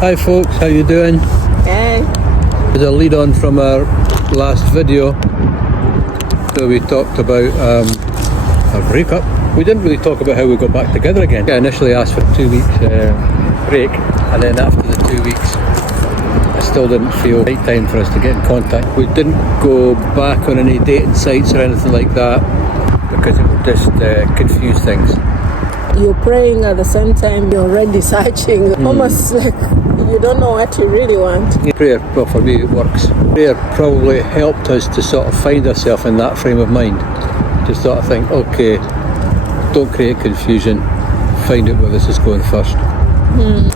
Hi folks, how you doing? Hey. As a lead on from our last video where we talked about our breakup, we didn't really talk about how we got back together again. I initially asked for 2 weeks break, and then after the 2 weeks I still didn't feel right time for us to get in contact. We didn't go back on any dating sites or anything like that because it would just confuse things. You're praying at the same time you're already searching, almost like you don't know what you really want. Prayer, well for me it works. Prayer probably helped us to sort of find ourselves in that frame of mind. To sort of think, okay, don't create confusion, find out where this is going first.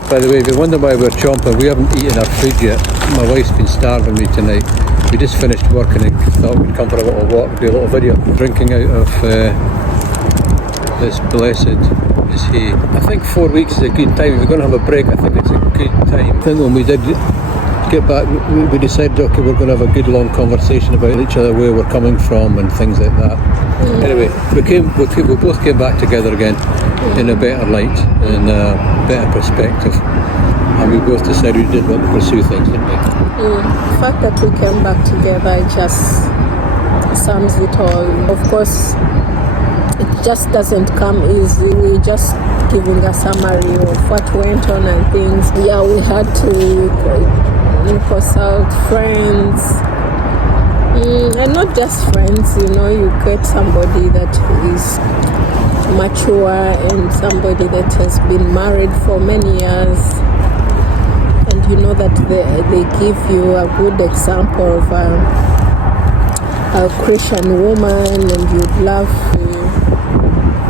By the way, if you wonder why we're chomping, we haven't eaten our food yet. My wife's been starving me tonight. We just finished working and thought we'd come for a little walk, do a little video. Drinking out of this blessed hay. I think 4 weeks is a good time. If we're going to have a break, I think it's a good time. I think when we did get back, we decided, okay, we're going to have a good long conversation about each other, where we're coming from and things like that. Anyway, we both came back together again in a better light and a better perspective. And we both decided we did want to pursue things, didn't we? The fact that we came back together just sums it all. Of course, it just doesn't come easy. We're just giving a summary of what went on and things. Yeah, we had to consult friends. And not just friends, you know, you get somebody that is mature and somebody that has been married for many years. And you know that they give you a good example of a Christian woman, and you'd love to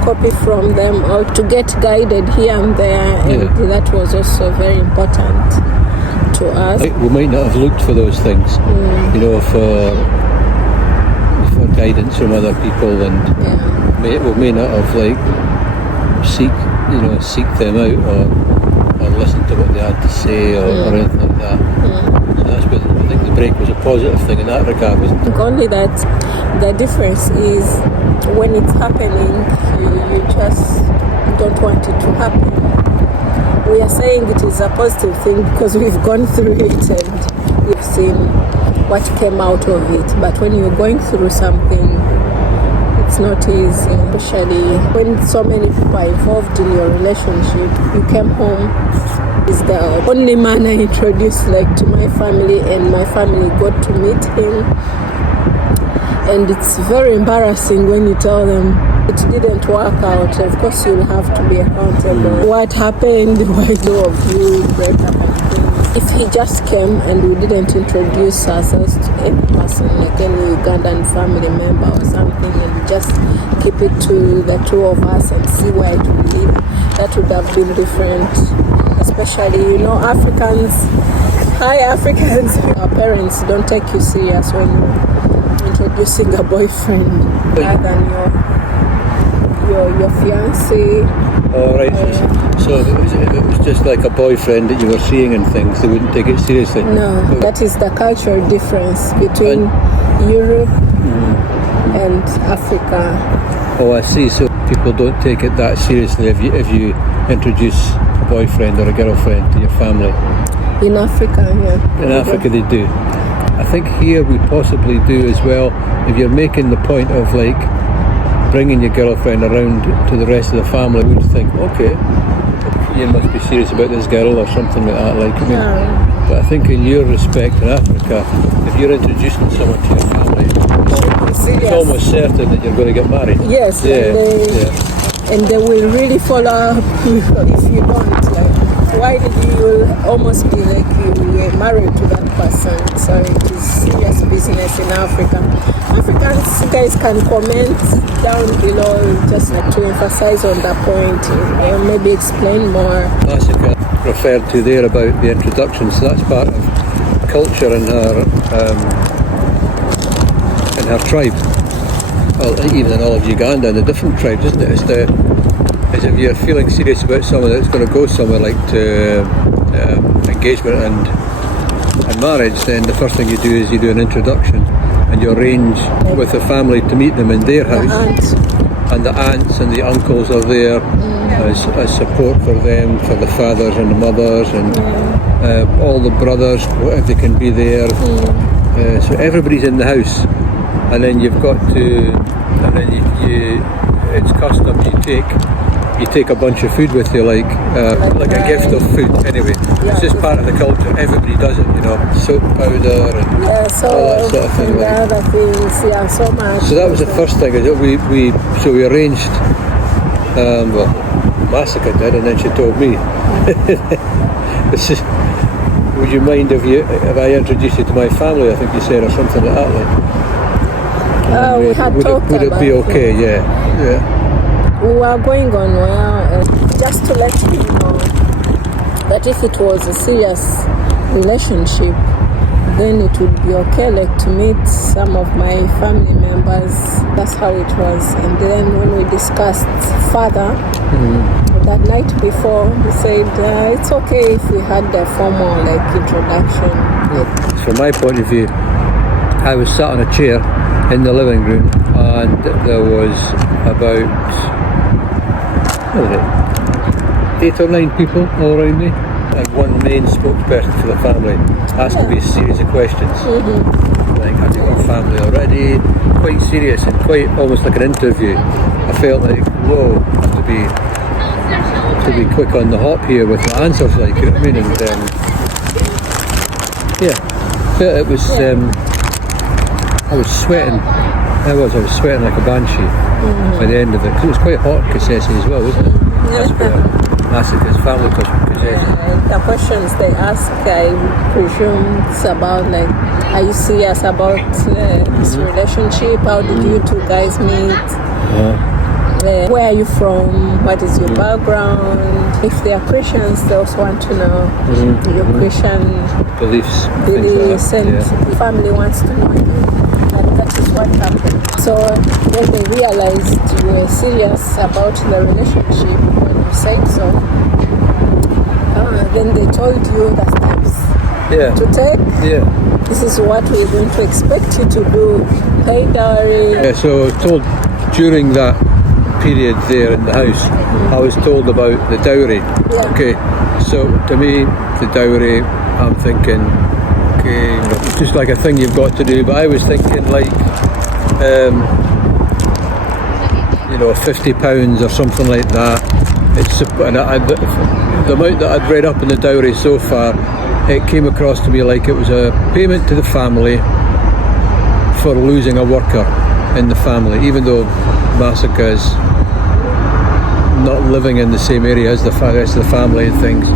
copy from them or to get guided here and there, and that was also very important to us. We might not have looked for those things, you know, for guidance from other people, and we may not have seek them out or listen to what they had to say or anything like that. So that's what I think the break was a positive thing in that regard, wasn't it? Only that the difference is when it's happening, you just don't want it to happen. We are saying it is a positive thing because we've gone through it and we've seen what came out of it. But when you're going through something, it's not easy, especially when so many people are involved in your relationship. You came home, is the only man I introduced to my family, and my family got to meet him. And it's very embarrassing when you tell them it didn't work out. Of course, you'll have to be accountable. What happened? Why two of you break up and things? If he just came and we didn't introduce ourselves to any person, like any Ugandan family member or something, and we just keep it to the two of us and see where it would lead, that would have been different. Especially, you know, Africans, our parents don't take you serious when you're introducing a boyfriend rather than your fiancé. Oh, right. So it was just like a boyfriend that you were seeing and things. They wouldn't take it seriously. No, that is the cultural difference between Europe and Africa. Oh, I see. So people don't take it that seriously if you introduce a boyfriend or a girlfriend to your family. In Africa, yeah. In Africa, they do. I think here we possibly do as well. If you're making the point of bringing your girlfriend around to the rest of the family, we would think, okay, you must be serious about this girl or something like that. But I think in your respect in Africa, if you're introducing someone to your family, it's almost certain that you're going to get married. Yes, and they will really follow up if you don't. Why did you almost be like you were married to that person? So it is serious business in Africa. Africans, guys can comment down below just to emphasize on that point and maybe explain more. Jessica referred to there about the introduction, so that's part of culture in her tribe. Well, even in all of Uganda and the different tribes, isn't it? Is if you're feeling serious about someone that's going to go somewhere like to engagement and marriage, then the first thing you do is you do an introduction and you arrange with the family to meet them in their house. And the aunts and the uncles are there as support for them, for the fathers and the mothers, and all the brothers, if they can be there. So everybody's in the house, and then you've got to, and then you it's custom you take a bunch of food with you, like a gift of food. Anyway, it's just part of the culture. Everybody does it, soap powder and all that sort of thing. And other things, so much. So that was the first thing. We arranged. Well, Massacre did, and then she told me. Would you mind if I introduced you to my family? I think you said, or something like that. We had talked would it be okay? Yeah. We were going on well, just to let you know that if it was a serious relationship, then it would be okay, like to meet some of my family members. That's how it was. And then when we discussed further, that night before, we said it's okay if we had a formal introduction. From my point of view, I was sat on a chair in the living room, and there was about 8 or 9 people all around me, and one main spokesperson for the family asking me a series of questions. Like, have you got a family already? Quite serious and quite almost like an interview. I felt like, whoa, I have to be quick on the hop here with the answers, you know what I mean? And it was. I was sweating. I was sweating like a banshee by the end of it. Cause it was quite hot, Kasese, as well, wasn't it? That's where Massacre's family comes from, Kasese. The questions they ask, I presume it's about are you serious about this relationship? How did you two guys meet? Where are you from? What is your background? If they are Christians, they also want to know your Christian beliefs, and the family wants to know you. And that is what happened. So when they realized you were serious about the relationship, when you said so, then they told you the steps to take. This is what we're going to expect you to do. Pay dowry. So I was told during that period there in the house, I was told about the dowry. Okay, so to me, the dowry, I'm thinking, okay, it's just like a thing you've got to do, but I was thinking £50 or something like that. And the amount that I'd read up in the dowry so far, it came across to me like it was a payment to the family for losing a worker in the family, even though Massacre is not living in the same area as the rest of the family and things.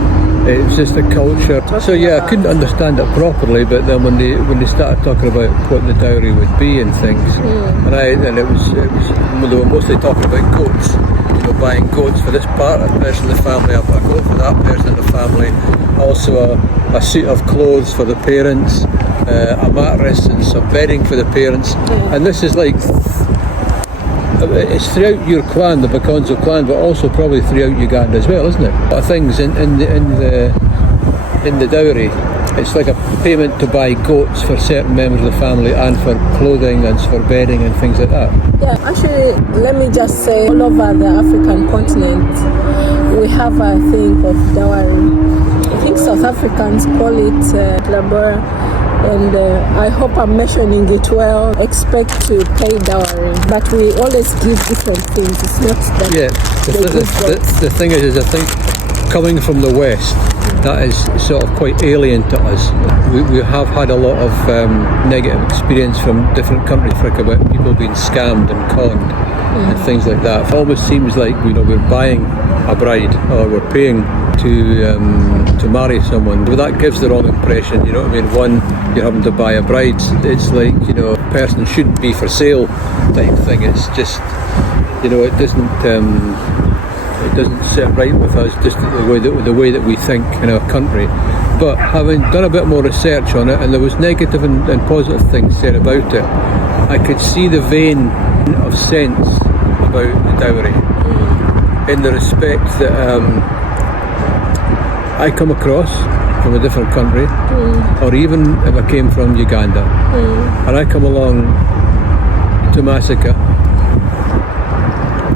It's just a culture. So I couldn't understand it properly, but then when they started talking about what the dowry would be and things, and it was they were mostly talking about goats, buying goats for this person in the family, a goat for that person in the family, also a suit of clothes for the parents, a mattress and some bedding for the parents, and this is it's throughout your clan, the Bakonzo clan, but also probably throughout Uganda as well, isn't it? A lot of things in the dowry. It's like a payment to buy goats for certain members of the family, and for clothing and for bedding and things like that. Yeah, actually, let me just say, all over the African continent, we have a thing of dowry. I think South Africans call it labor. And I hope I'm mentioning it well. Expect to pay dowry, but we always give different things. It's not that. The thing is, I think coming from the West, that is sort of quite alien to us. We have had a lot of negative experience from different countries, about people being scammed and conned and things like that. It almost seems like we're buying a bride, or we're paying to marry someone. Well, that gives the wrong impression, you know what I mean? One, you're having to buy a bride. It's like, a person shouldn't be for sale type thing. It's just, it doesn't sit right with us, just the way that we think in our country. But having done a bit more research on it, and there was negative and positive things said about it, I could see the vein of sense about the dowry, in the respect that I come across from a different country, or even if I came from Uganda, and I come along to Massacre,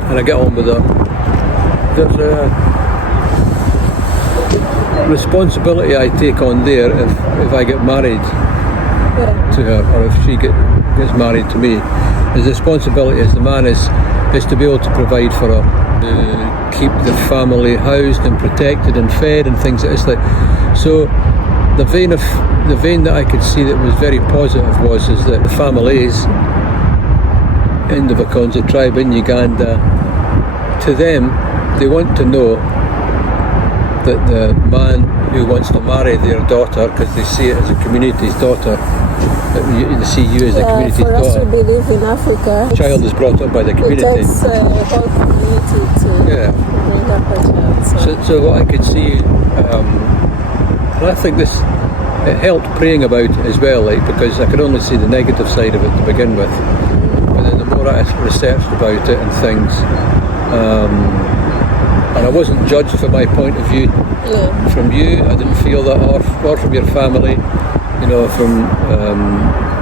and I get on with her, responsibility I take on there if I get married Yeah. to her, or if she gets married to me, his responsibility as the man is to be able to provide for her, to keep the family housed and protected and fed and things. It's like, so the vein that I could see that was very positive is that the families in the Vakonza tribe in Uganda, to them, they want to know that the man who wants to marry their daughter, because they see it as a community's daughter, they see you as a community's for us daughter. to believe in Africa, The child is brought up by the it community. takes a whole community to bring up a child. So what I could see, and I think it helped praying about it as well, like, because I could only see the negative side of it to begin with. But then the more I researched about it and things, and I wasn't judged for my point of view from you. I didn't feel that, or from your family,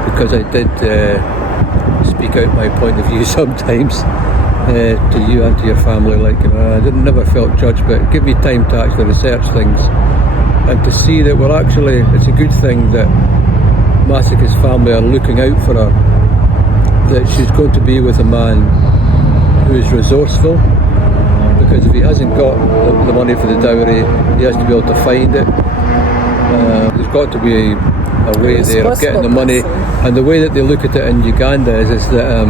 because I did speak out my point of view sometimes to you and to your family. I never felt judged, but it gave me time to actually research things and to see that it's a good thing that Masika's family are looking out for her, that she's going to be with a man who is resourceful, because if he hasn't got the money for the dowry, he has to be able to find it. There's got to be a way there of getting the money, and the way that they look at it in Uganda is that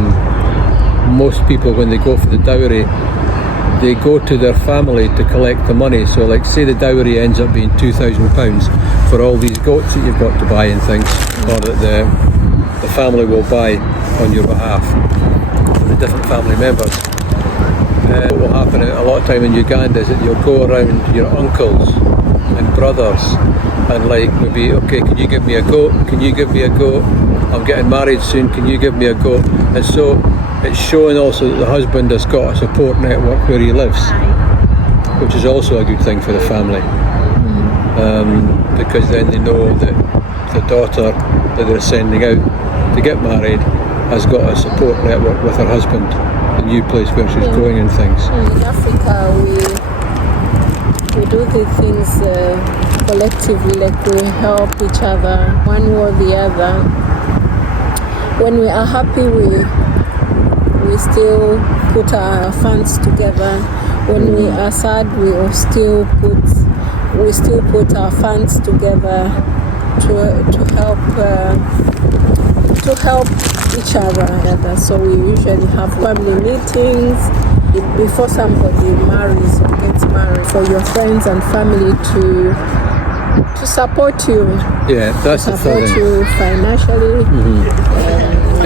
most people, when they go for the dowry, they go to their family to collect the money. So say the dowry ends up being £2,000 for all these goats that you've got to buy and things, or that the family will buy on your behalf, for the different family members. What will happen a lot of time in Uganda is that you'll go around your uncles and brothers and maybe, okay, can you give me a goat? Can you give me a goat? I'm getting married soon, can you give me a goat? And so it's showing also that the husband has got a support network where he lives, which is also a good thing for the family, because then they know that the daughter that they're sending out to get married has got a support network with her husband, the new place where she's going and things. In Africa, we do the things collectively, we help each other, one way or the other. When we are happy, we still put our funds together. When we are sad, we still put our funds together to help each other. So we usually have family meetings before somebody marries or gets married, for your friends and family to support you. Yeah, that's the thing. Support you financially.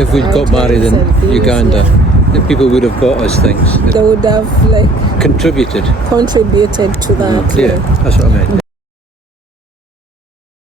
If we'd got married in Uganda, the people would have bought us things. They would have contributed to that. Yeah, that's what I meant.